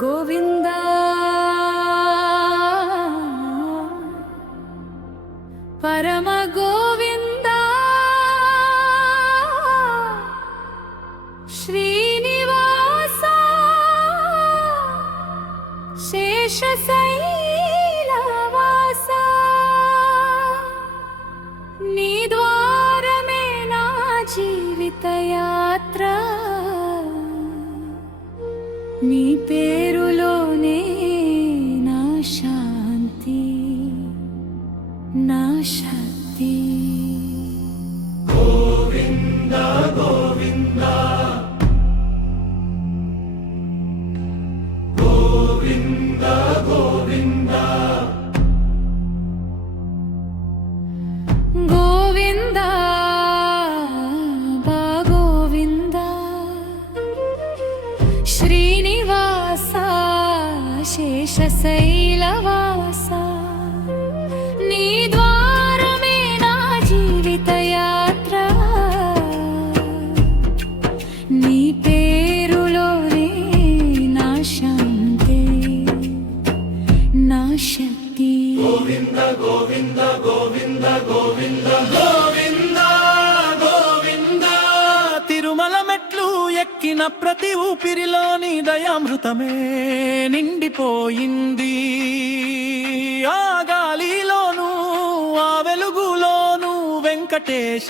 గోవిందా పరమ గోవిందా శ్రీనివాస శేషశైలవాస నీ ద్వారమే నా జీవితయాత్ర నీ పేరులోనే నా శాంతి నా శక్తి గోవింద గోవింద గోవింద గోవింద గోవిందా బా గోవిందా శ్రీనివాస శేషశైలవాస నీ ద్వారమే నా జీవితయాత్ర నీ పేరులోనే నా శాంతి నా శక్తి గోవింద గోవింద గోవింద గోవింద గోవింద గోవింద తిరుమల మెట్లు ఎక్కిన ప్రతి ఊపిరిలోని దయామృతమే నిండిపోయింది ఆ గాలిలోను ఆ వెలుగులోను వెంకటేశ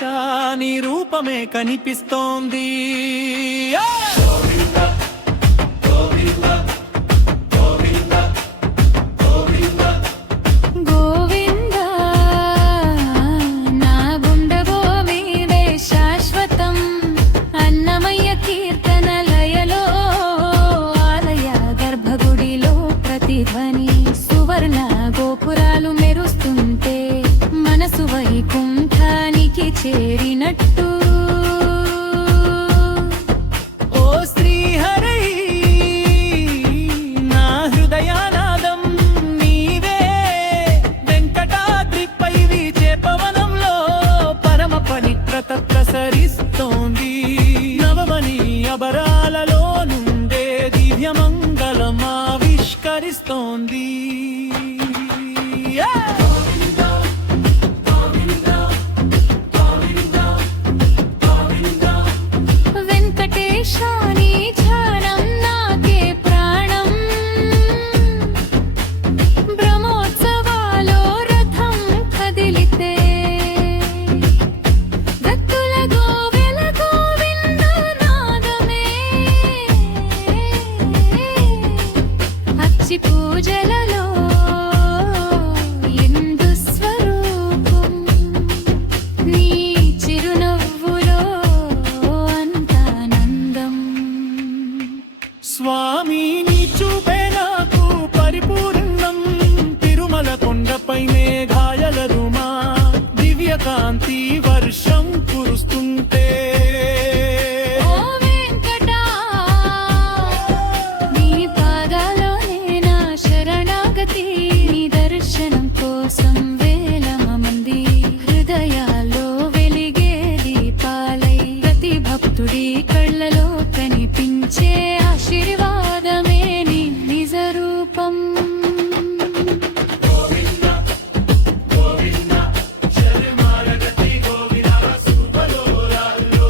నీ రూపమే కనిపిస్తోంది గోవిందా నా గుండె శాశ్వతం అన్నమయ్య కీర్తన లయలో ఆలయ గర్భగుడిలో ప్రతిధ్వని సువర్ణ గోపురాలు మెరుస్తుంటే మనసు వైకుంఠానికి చేరినట్టు ఓ శ్రీహరి నా హృదయానాదం నీవే వెంకటాద్రిపై వీచే పవనంలో పరమ పవిత్రత ప్రసరిస్తోంది నవమని అబరాలలో నుండే దివ్యమంగళం ఆవిష్కరిస్తోంది వెంకటేశాని ధ్యానం నాకే ప్రాణం బ్రహ్మోత్సవాలో రథం కదిలితే భక్తుల గోవెల గోవింద నాదమే అచ్చి పూజలలో ఇందు స్వరూపం నీ చిరునవ్వులో అంతానందం స్వామి నీ చూపే నాకు పరిపూర్ణం తిరుమల కొండపై మేఘాయల రుమా దివ్యకాంతి వర్షం కురుస్తుంటే ఓ వెంకటా నీ పాదాలోనే నా శరణాగతి నీ దర్శనం కోసం వేల మంది హృదయాల్లో వెలిగే దీపాలై ప్రతి భక్తుడి కళ్ళలో కనిపించే ఆశీర్వాదమే నీ నిజ రూపం గోవింద శరణాగతి గోవింద సుఖలోలాల్లో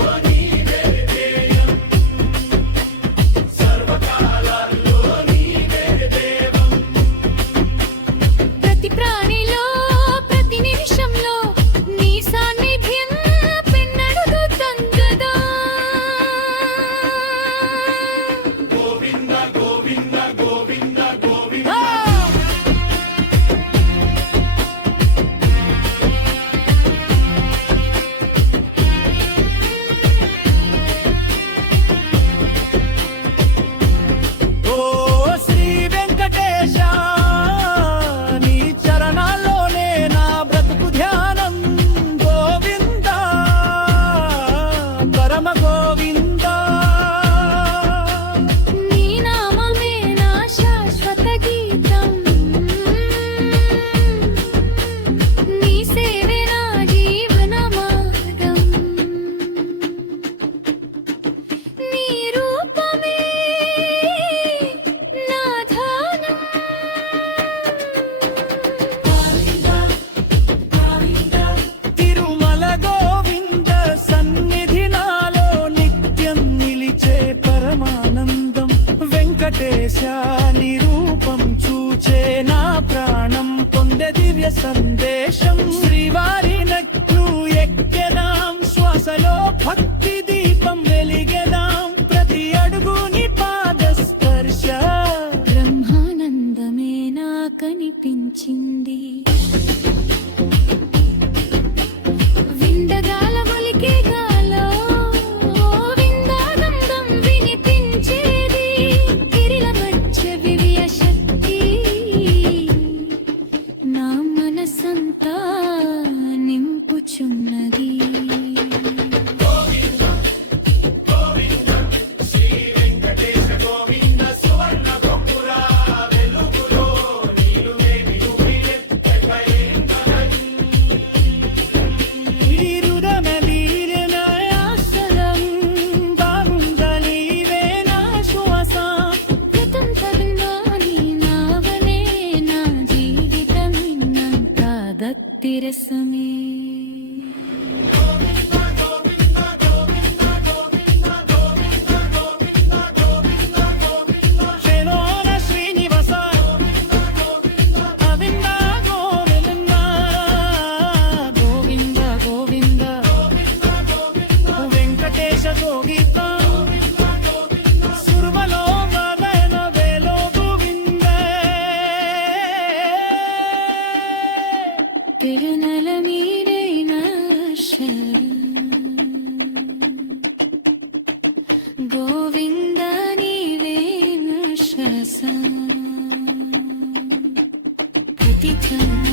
గుండెలో భక్తి దీపం వెలిగెదాం ప్రతి అడుగుని పాద స్పర్శ బ్రహ్మానందమే నా కనిపించింది విందగాల ఒలికే గాలో విందానందం వినిపించేది గిరిల మధ్య వివియ శక్తి నా మనసంతా నింపుచున్నది వీరుడన వీరన ఆశలం బాగుందలీవే నా శ్వాస గతం తగినాని నావనే నా జీవితం నిన్నంత దత్తిరసమే శనోన శ్రీనివాస అవింద గోవింద గోవింద గోవింద వెంకటేశ గోవింద సురమలో మదన వేలో గోవింద కిరణల మీరైన గోవింద నీవేన శ్వాస ప్రతి క్షణ